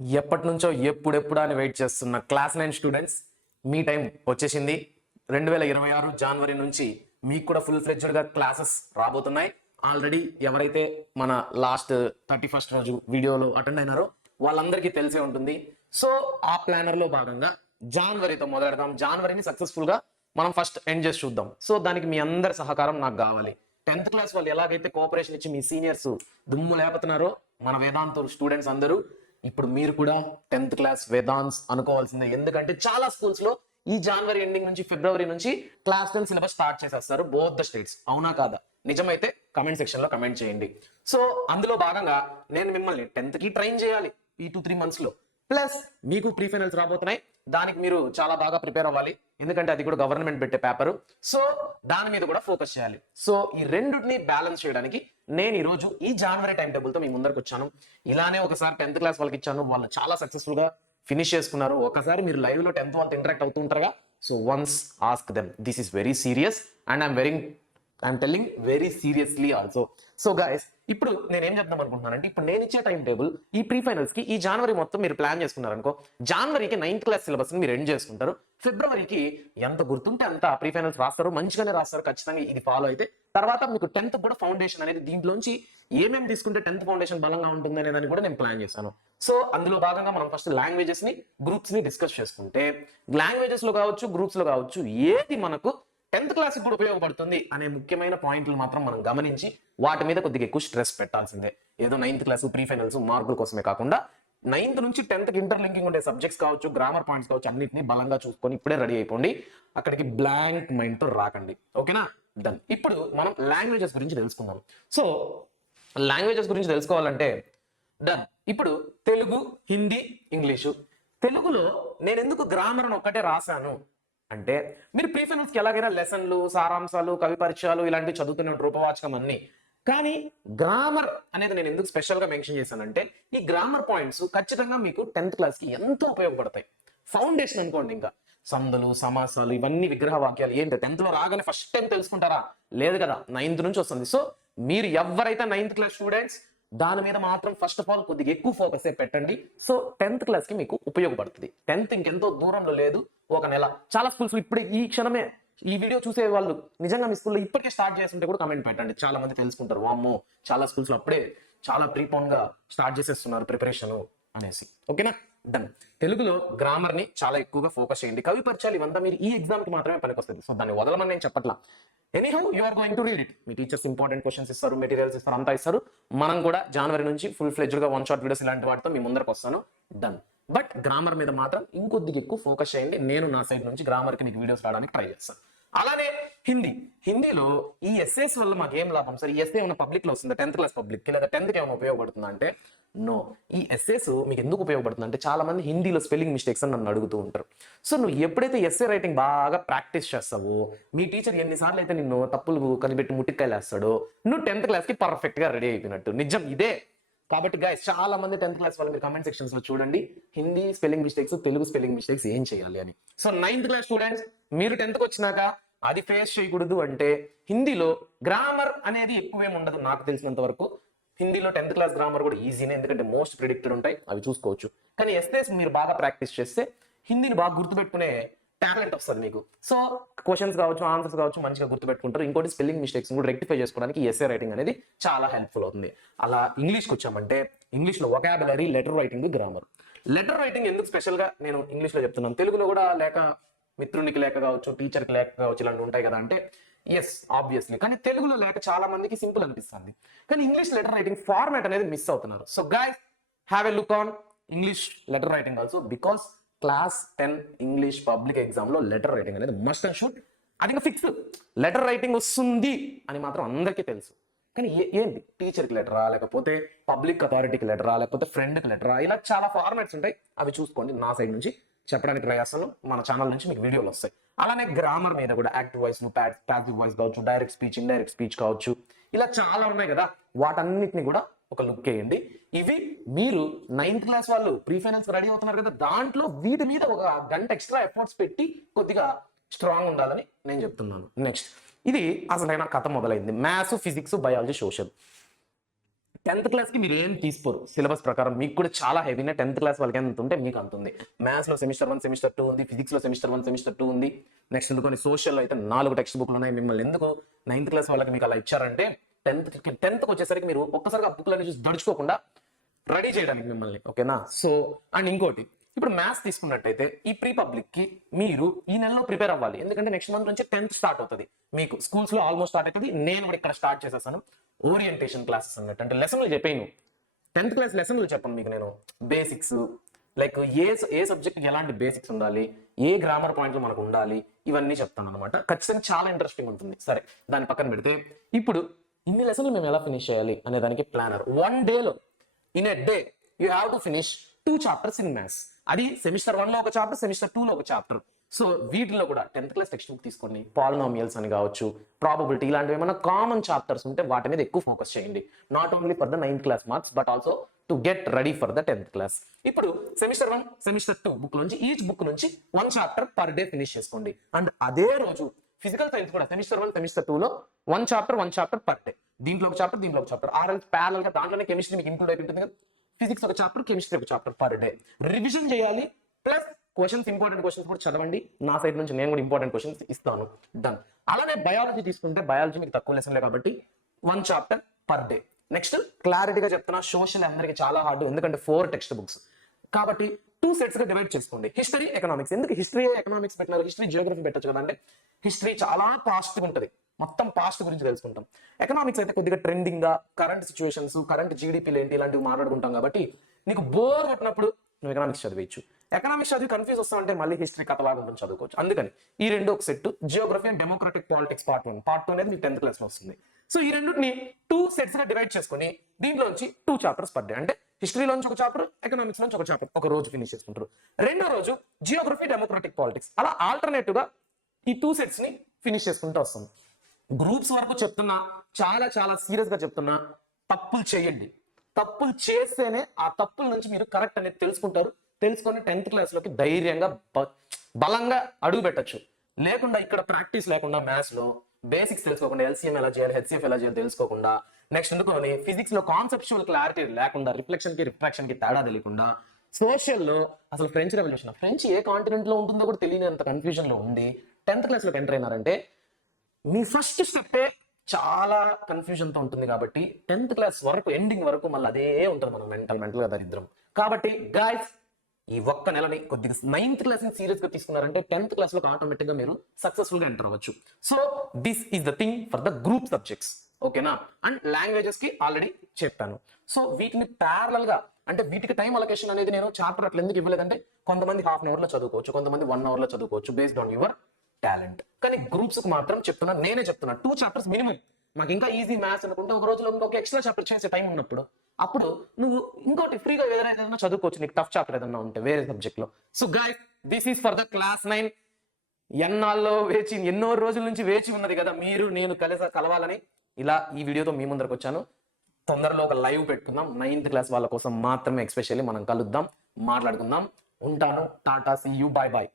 ఎప్పటి నుంచో ఎప్పుడెప్పుడు అని వెయిట్ చేస్తున్న క్లాస్ 9 స్టూడెంట్స్ మీ టైం వచ్చేసింది. 2026 జనవరి నుంచి మీకు కూడా ఫుల్ ఫ్లెడ్జ్డ్గా క్లాసెస్ రాబోతున్నాయి. ఆల్రెడీ ఎవరైతే మన లాస్ట్ 31st రోజు వీడియోలో అటెండ్ అయినారో వాళ్ళందరికీ తెలిసే ఉంటుంది. సో ఆ ప్లానర్లో భాగంగా జనవరితో మొదలెడదాం. జనవరిని సక్సెస్ఫుల్గా మనం ఫస్ట్ ఎండ్ చేసి చూద్దాం. సో దానికి మీ అందరి సహకారం నాకు కావాలి. 10th క్లాస్ వాళ్ళు ఎలాగైతే కోఆపరేషన్ ఇచ్చి మీ సీనియర్స్ దుమ్ము లేపుతున్నారో మన వేదాంత స్టూడెంట్స్ అందరూ ఇప్పుడు మీరు కూడా 10th క్లాస్ వేదాంత్ అనుకోవాల్సిందే. ఎందుకంటే చాలా స్కూల్స్ లో ఈ జనవరి ఎండింగ్ నుంచి ఫిబ్రవరి నుంచి క్లాస్ 10 సిలబస్ స్టార్ట్ చేసేస్తారు బోత్ ద స్టేట్స్. అవునా కాదా? నిజమైతే కమెంట్ సెక్షన్ లో కమెంట్ చేయండి. సో అందులో భాగంగా నేను మిమ్మల్ని 10th కి ట్రైన్ చేయాలి ఈ 2-3 months లో. ప్లస్ మీకు ప్రీ ఫైనల్స్ రాబోతున్నాయి. దానికి మీరు చాలా బాగా ప్రిపేర్ అవ్వాలి. ఎందుకంటే అది కూడా గవర్నమెంట్ పెట్టే పేపర్. సో దాని మీద కూడా ఫోకస్ చేయాలి. సో ఈ రెండుని బ్యాలెన్స్ చేయడానికి నేను ఈ రోజు ఈ జనవరి టైం టేబుల్ తో మీ ముందరకు వచ్చాను. ఇలానే ఒకసారి 10th క్లాస్ వాళ్ళకి ఇచ్చాను, వాళ్ళు చాలా సక్సెస్ఫుల్ గా ఫినిష్ చేసుకున్నారు. ఒకసారి మీరు లైవ్ లో 10th వాళ్ళతో ఇంటరాక్ట్ అవుతూ ఉంటారుగా. So once ask them, this is very serious and I'm telling very seriously also. So guys, ఇప్పుడు నేను ఏం చెప్దాం అనుకుంటున్నానంటే, ఇప్పుడు నేను ఇచ్చే టైం టేబుల్ ఈ ప్రీ ఫైనల్స్ కి ఈ జనవరి మొత్తం మీరు ప్లాన్ చేసుకున్నారనుకో, జనవరికి 9th క్లాస్ సిలబస్ మీరు ఎండ్ చేసుకుంటారు. ఫిబ్రవరికి ఎంత గుర్తుంటే అంత ప్రీ ఫైనల్స్ రాస్తారు, మంచిగానే రాస్తారు ఖచ్చితంగా ఇది ఫాలో అయితే. తర్వాత మీకు 10th కూడా ఫౌండేషన్ అనేది దీంట్లోంచి ఏమేమి తీసుకుంటే 10th ఫౌండేషన్ బలంగా ఉంటుంది అనే దాన్ని కూడా నేను ప్లాన్ చేశాను. సో అందులో భాగంగా మనం ఫస్ట్ లాంగ్వేజెస్ ని గ్రూప్స్ ని డిస్కస్ చేసుకుంటే, లాంగ్వేజెస్ లో కావచ్చు గ్రూప్స్ లో కావచ్చు ఏది మనకు 10th క్లాస్ కూడా ఉపయోగపడుతుంది అనే ముఖ్యమైన పాయింట్లు మాత్రం మనం గమనించి వాటి మీద కొద్దిగా ఎక్కువ స్ట్రెస్ పెట్టాల్సిందే. ఏదో 9th క్లాస్ ప్రీ ఫైనల్స్ మార్కుల కోసమే కాకుండా 9th నుంచి 10th కి ఇంటర్లింకింగ్ ఉండే సబ్జెక్ట్స్ కావచ్చు, గ్రామర్ పాయింట్స్ కావచ్చు, అన్నింటినీ బలంగా చూసుకొని ఇప్పుడే రెడీ అయిపోండి. అక్కడికి బ్లాంక్ మైండ్ తో రాకండి. ఓకేనా? డన్. ఇప్పుడు మనం లాంగ్వేజెస్ గురించి తెలుసుకుందాం. సో లాంగ్వేజెస్ గురించి తెలుసుకోవాలంటే డన్. ఇప్పుడు తెలుగు, హిందీ, ఇంగ్లీషు. తెలుగులో నేను ఎందుకు గ్రామర్ అని ఒక్కటే రాశాను అంటే, మీరు ప్రీ ఫైనల్స్ కి ఎలాగైనా లెసన్లు, సారాంశాలు, కవి పరిచయాలు ఇలాంటివి చదువుతున్న రూపవాచకం అన్ని. కానీ గ్రామర్ అనేది నేను ఎందుకు స్పెషల్ గా మెన్షన్ చేశానంటే, ఈ గ్రామర్ పాయింట్స్ ఖచ్చితంగా మీకు 10th క్లాస్ కి ఎంతో ఉపయోగపడతాయి. ఫౌండేషన్ అనుకోండి, ఇంకా సందులు, సమాసాలు, ఇవన్నీ విగ్రహ వాక్యాలు ఏంటి 10th లో రాగానే ఫస్ట్ టైం తెలుసుకుంటారా? లేదు కదా, 9th నుంచి వస్తుంది. సో మీరు ఎవరైతే 9th క్లాస్ స్టూడెంట్స్ దాని మీద మాత్రం ఫస్ట్ ఆఫ్ ఆల్ కొద్దిగా ఎక్కువ ఫోకస్ పెట్టండి. సో 10th క్లాస్ కి మీకు ఉపయోగపడుతుంది. 10th ఇంకెంతో దూరంలో లేదు, ఒక నెల. చాలా స్కూల్స్ ఇప్పుడు ఈ క్షణమే ఈ వీడియో చూసే వాళ్ళు నిజంగా మీ స్కూల్లో ఇప్పటికే స్టార్ట్ చేస్తుంటే కూడా కమెంట్ పెట్టండి. చాలా మంది తెలుసుకుంటారు, వామ్మో చాలా స్కూల్స్ లో అప్పుడే చాలా ప్రీపోన్ గా స్టార్ట్ చేసేస్తున్నారు ప్రిపరేషన్ అనేసి. ఓకేనా? డన్. తెలుగులో గ్రామర్ ని చాలా ఎక్కువగా ఫోకస్ చేయండి. కవి పరిచయాలు ఇవంతా మీరు ఈ ఎగ్జామ్ కి మాత్రమే పనికొస్తుంది. సో దాన్ని వదలమని నేను చెప్పట్లా. Anyhow you are going to read it. మీ టీచర్స్ ఇంపార్టెంట్ క్వశ్చన్స్ ఇస్తారు, మెటీరియల్స్ ఇస్తారు, అంతా ఇస్తారు. మనం కూడా జనవరి నుంచి ఫుల్ ఫ్లెడ్జ్డ్ గా 1 shot వీడియోస్ ఇలాంటి వాటితో మీ ముందరకు వస్తాను. డన్. బట్ గ్రామర్ మీద మాత్రం ఇంకొద్దిగా ఎక్కువ ఫోకస్ చేయండి. నేను నా సైడ్ నుంచి గ్రామర్ కి మీకు వీడియోస్ రావడానికి ట్రై చేస్తాను. అలానే హిందీలో ఈ ఎస్ఏస్ వల్ల మాకు ఏం లాభం సార్? ఈ ఎస్ఏ ఏమైనా పబ్లిక్ లో వస్తుందా? 10th క్లాస్ పబ్లిక్ కి లేదా 10th కి ఏమైనా ఉపయోగపడుతుందా అంటే నో. ఈ ఎస్ఏస్ మీకు ఎందుకు ఉపయోగపడుతుంది అంటే, చాలా మంది హిందీలో స్పెల్లింగ్ మిస్టేక్స్ అని నన్ను అడుగుతూ ఉంటారు. సో నువ్వు ఎప్పుడైతే ఎస్ఏ రైటింగ్ బాగా ప్రాక్టీస్ చేస్తావో, మీ టీచర్ ఎన్నిసార్లు అయితే నిన్ను తప్పులు కనిపెట్టి ముట్టికాయలు వేస్తాడో, నువ్వు 10th క్లాస్ కి పర్ఫెక్ట్ గా రెడీ అయిపోయినట్టు. నిజం ఇదే. కాబట్టి గైస్, చాలా మంది 10th క్లాస్ వాళ్ళు మీరు కమెంట్ సెక్షన్స్ లో చూడండి, Hindi spelling mistakes, Telugu spelling mistakes ఏం చేయాలి అని. సో 9th క్లాస్ స్టూడెంట్స్ మీరు 10th కి వచ్చినాక అది ఫేస్ చేయకూడదు అంటే, హిందీలో గ్రామర్ అనేది ఎక్కువేం ఉండదు నాకు తెలిసినంత వరకు. హిందీలో 10th క్లాస్ గ్రామర్ కూడా ఈజీనే, ఎందుకంటే మోస్ట్ ప్రిడిక్టెడ్ ఉంటాయి, అవి చూసుకోవచ్చు. కానీ ఎస్ఏస్ మీరు బాగా ప్రాక్టీస్ చేస్తే హిందీని బాగా గుర్తుపెట్టుకునే టాలెంట్ వస్తుంది మీకు. సో క్వశ్చన్స్ కావచ్చు, ఆన్సర్స్ కావచ్చు మంచిగా గుర్తుపెట్టుకుంటారు. ఇంకోటి స్పెల్లింగ్ మిస్టేక్స్ కూడా రెక్టిఫై చేసుకోవడానికి ఎస్ఏ రైటింగ్ అనేది చాలా హెల్ప్ఫుల్ అవుతుంది. అలా ఇంగ్లీష్కి వచ్చామంటే, ఇంగ్లీష్లో vocabulary, letter writing, grammar. Letter writing ఎందుకు స్పెషల్గా నేను ఇంగ్లీష్లో చెప్తున్నాను, తెలుగులో కూడా లేక మిత్రునికి లేక కావచ్చు, టీచర్కి లేక కావచ్చు, ఇలాంటి ఉంటాయి కదా అంటే ఎస్ ఆబ్వియస్లీ. కానీ తెలుగులో లేక చాలా మందికి సింపుల్ అనిపిస్తుంది. కానీ ఇంగ్లీష్ లెటర్ రైటింగ్ ఫార్మాట్ అనేది మిస్ అవుతున్నారు. So guys, have a look on English letter writing also, because class 10 English public exam లో లెటర్ రైటింగ్ అనేది మస్ట్ అండ్ షుడ్. అది ఇంకా ఫిక్స్. లెటర్ రైటింగ్ వస్తుంది అని మాత్రం అందరికీ తెలుసు. కానీ ఏంటి, టీచర్కి లెటరా, లేకపోతే పబ్లిక్ అథారిటీకి లెటరా, లేకపోతే ఫ్రెండ్కి లెటరా, ఇలా చాలా ఫార్మాట్స్ ఉంటాయి. అవి చూసుకోండి. నా సైడ్ నుంచి చెప్పడానికి ట్రై చేస్తాను, మన ఛానల్ నుంచి మీకు వీడియోలు వస్తాయి. అలానే గ్రామర్ మీద కూడా యాక్టివ్ వాయిస్, ప్యాసివ్ వాయిస్ కావచ్చు, డైరెక్ట్ స్పీచ్, ఇండైరెక్ట్ స్పీచ్ కావచ్చు, ఇలా చాలా ఉన్నాయి కదా. వాటన్నిటిని కూడా ఒక లుక్ వేయండి. ఇవి మీరు 9th క్లాస్ వాళ్ళు ప్రీ ఫైనల్స్ రెడీ అవుతున్నారు కదా, దాంట్లో వీటి మీద ఒక గంట ఎక్స్ట్రా ఎఫర్ట్స్ పెట్టి కొద్దిగా స్ట్రాంగ్ ఉండాలని నేను చెప్తున్నాను. నెక్స్ట్, ఇది అసలైన కథ మొదలైంది. Maths, physics, biology, social. 10th క్లాస్కి మీరు ఏం తీసుకోరు సిలబస్ ప్రకారం. మీకు కూడా చాలా హెవీనే 10th క్లాస్ వాళ్ళకి ఎంత ఉంటే మీకు అంత ఉంది. మ్యాథ్స్లో సెమిస్టర్ 1 సెమిస్టర్ 2 ఉంది, ఫిజిక్స్లో సెమిస్టర్ 1 సెమిస్టర్ 2 ఉంది. నెక్స్ట్ కొన్ని సోషల్లో అయితే 4 టెక్స్ట్ బుక్లు ఉన్నాయి. మిమ్మల్ని ఎందుకు 9th క్లాస్ వాళ్ళకి మీకు అలా ఇచ్చారంటే 10th వచ్చేసరికి మీరు ఒక్కసారిగా ఆ బుక్లన్నీ చూసి దడుచుకోకుండా రెడీ చేయడానికి మిమ్మల్ని, ఓకేనా. సో అండ్ ఇంకోటి, ఇప్పుడు మ్యాథ్స్ తీసుకున్నట్టయితే ఈ ప్రీ పబ్లిక్ కి మీరు ఈ నెలలో ప్రిపేర్ అవ్వాలి. ఎందుకంటే నెక్స్ట్ మంత్ నుంచి 10th స్టార్ట్ అవుతుంది. మీకు స్కూల్స్ లో ఆల్మోస్ట్ స్టార్ట్ అవుతుంది. నేను కూడా ఇక్కడ స్టార్ట్ చేసేసాను ఓరియంటేషన్ క్లాసెస్ అన్నట్టు. అంటే లెసన్లు చెప్పాను, 10th క్లాస్ లెసన్లు చెప్పను మీకు నేను. బేసిక్స్ లైక్ ఏ సబ్జెక్ట్ ఎలాంటి బేసిక్స్ ఉండాలి, ఏ గ్రామర్ పాయింట్లు మనకు ఉండాలి, ఇవన్నీ చెప్తాను అనమాట. ఖచ్చితంగా చాలా ఇంట్రెస్టింగ్ ఉంటుంది. సరే, దాని పక్కన పెడితే ఇప్పుడు ఇన్ని లెసన్లు మేము ఎలా ఫినిష్ చేయాలి అనే దానికి ప్లానర్. 1 డేలో in a day you have to finish 2 chapters in maths. అది సెమిస్టర్ 1 లో ఒక చాప్టర్, సెమిస్టర్ 2 లో ఒక చాప్టర్. సో వీటిలో కూడా 10th క్లాస్ టెక్స్ట్ బుక్ తీసుకోండి. పాలినామియల్స్ అని కావచ్చు, ప్రాబబిలిటీ, ఇలాంటివి ఏమైనా కామన్ చాప్టర్స్ ఉంటే వాటి మీద ఎక్కువ ఫోకస్ చేయండి. Not only for the 9th class marks but also to get ready for the 10th class. ఇప్పుడు సెమిస్టర్ 1 సెమిస్టర్ 2 బుక్ నుంచి ఈచ్ బుక్ నుంచి 1 చాప్టర్ పర్ డే ఫినిష్ చేసుకోండి. అండ్ అదే రోజు ఫిజికల్ సైన్స్ కూడా సెమిస్టర్ 1 సెమిస్టర్ 2 లో 1 chapter per day. దీంట్లో ఒక చాప్టర్, దీంట్లో ఒక చాప్టర్, ఆర్ఎల్ ప్యారల్ గా దాంట్లోనే కెమిస్ట్రీ మీకు ఇంక్లూడ్ అయిపోతుంది కదా. ఫిజిక్స్ ఒక చాప్టర్, కెమిస్ట్రీ ఒక చాప్టర్ పర్ డే రివిజన్ చేయాలి. ప్లస్ క్వశ్చన్స్, ఇంపార్టెంట్ క్వశ్చన్స్ కూడా చదవండి. నా సైడ్ నుంచి నేను కూడా ఇంపార్టెంట్ క్వశ్చన్స్ ఇస్తాను. డన్. అలానే బయాలజీ తీసుకుంటే బయాలజీ మీకు తక్కువ లెసన్లే కాబట్టి 1 చాప్టర్ పర్ డే. నెక్స్ట్ క్లారిటీగా చెప్తున్నా, సోషల్ అందరికి చాలా హార్డ్, ఎందుకంటే 4 టెక్స్ట్ బుక్స్ కాబట్టి 2 సెట్స్ గా డివైడ్ చేసుకోండి. History, economics. ఎందుకు హిస్టరీ ఎకనామిక్స్ పెట్టినారు? హిస్టరీ జియోగ్రఫీ పెట్టచ్చు కదా. అంటే హిస్టరీ చాలా పాస్ట్ ఉంటుంది, మొత్తం పాస్ట్ గురించి తెలుసుకుంటాం. ఎకనామిక్స్ అయితే కొద్దిగా ట్రెండింగ్ గా కరెంట్ సిచ్యువేషన్స్, కరెంట్ జీడిపీలు ఏంటి ఇలాంటివి మాట్లాడుకుంటాం కాబట్టి నీకు బోర్ కొట్టినప్పుడు నువ్వు ఎకనామిక్స్ చదివచ్చు. ఎకనామిక్స్ చదివి కన్ఫ్యూజ్ వస్తామంటే మళ్ళీ హిస్టరీ కథలాగా ఉంటుంది, చదువుకోవచ్చు. అందుకని ఈ రెండు ఒక set. Geography and democratic politics part 1. Part 2 అనేది మీకు 10th క్లాస్ లో వస్తుంది. సో ఈ రెండింటిని 2 సెట్స్ గా డివైడ్ చేసుకుని దీంట్లోంచి 2 చాప్టర్స్ పర్ డే. అంటే హిస్టరీలోంచి ఒక చాప్టర్, ఎకనామిక్స్ నుంచి ఒక చాప్టర్ ఒక రోజు ఫినిష్ చేసుకుంటారు. రెండో రోజు జియోగ్రఫీ, డెమోక్రటిక్ పాలిటిక్స్, అలా ఆల్టర్నేటివ్ గా ఈ 2 సెట్స్ ని ఫినిష్ చేసుకుంటూ వస్తాం. గ్రూప్స్ వరకు చెప్తున్నా, చాలా చాలా సీరియస్ గా చెప్తున్నా, తప్పులు చేయండి. తప్పులు చేస్తేనే ఆ తప్పుల నుంచి మీరు కరెక్ట్ అనేది తెలుసుకుంటారు. తెలుసుకొని 10th క్లాస్ లోకి ధైర్యంగా బలంగా అడుగు పెట్టచ్చు. లేకుండా ఇక్కడ ప్రాక్టీస్ లేకుండా మ్యాథ్స్ లో బేసిక్స్ తెలుసుకోకుండా, ఎల్సిఎం ఎలా చేయాలి, హెచ్సిఎఫ్ ఎలా చేయాలి తెలుసుకోకుండా, నెక్స్ట్ ఎందుకని ఫిజిక్స్ లో కాన్సెప్చువల్ క్లారిటీ లేకుండా, రిఫ్లెక్షన్ కి రిఫ్రాక్షన్ కి తేడా తెలియకుండా, సోషల్లో అసలు ఫ్రెంచ్ రెవల్యూషన్, ఫ్రెంచ్ ఏ కాంటినెంట్ లో ఉంటుందో కూడా తెలియనంత కన్ఫ్యూజన్ లో ఉండి 10th క్లాస్ లోకి ఎంటర్ అయినారంటే మీ ఫస్ట్ స్టెప్పే చాలా కన్ఫ్యూజన్ తో ఉంటుంది. కాబట్టి 10th క్లాస్ వరకు ఎండింగ్ వరకు మళ్ళీ అదే ఉంటుంది మన మెంటల్ గా దరిద్రం. కాబట్టి గైస్ ఈ ఒక్క నెలని కొద్దిగా 9th క్లాస్ ని సీరియస్ గా తీసుకున్నారంటే 10th క్లాస్ లో ఆటోమేటిక్ గా మీరు సక్సెస్ఫుల్ గా ఎంటర్ అవ్వచ్చు. So this is the thing for the group subjects, ఓకేనా. అండ్ లాంగ్వేజెస్ కి ఆల్రెడీ చెప్పాను. సో వీటిని ప్యారలల్ గా, అంటే వీటికి టైం అలొకేషన్ అనేది నేను చాప్టర్ అట్లా ఎందుకు ఇవ్వలేదంటే కొంతమంది ½ అవర్ లో చదువుకోవచ్చు, కొంతమంది 1 అవర్ లో చదువుకోవచ్చు, బేస్డ్ ఆన్ యువర్ టాలెంట్. కానీ గ్రూప్స్ కు మాత్రం చెప్తున్నా, నేనే చెప్తున్నా 2 చాప్టర్స్ మినిమం. మాకు ఇంకా ఈజీ మ్యాథ్స్ అనుకుంటే ఒక రోజులో ఇంకొక ఎక్స్ట్రా చాప్టర్ చేసే టైం ఉన్నప్పుడు అప్పుడు నువ్వు ఇంకోటి ఫ్రీగా ఏదైనా చదువుకోవచ్చు, నీకు టఫ్ చాప్టర్ ఏదైనా ఉంటే వేరే సబ్జెక్ట్ లో. So guys this is for the class 9. ఎన్నో రోజుల నుంచి వేచి ఉన్నది కదా మీరు నేను కలవాలని, ఇలా ఈ వీడియోతో మీ ముందరకు వచ్చాను. తొందరలో ఒక లైవ్ పెట్టుకుందాం 9th క్లాస్ వాళ్ళ కోసం మాత్రమే, ఎస్పెషల్లీ మనం కలుద్దాం, మాట్లాడుకుందాం. ఉంటాను, tata, see you, bye bye.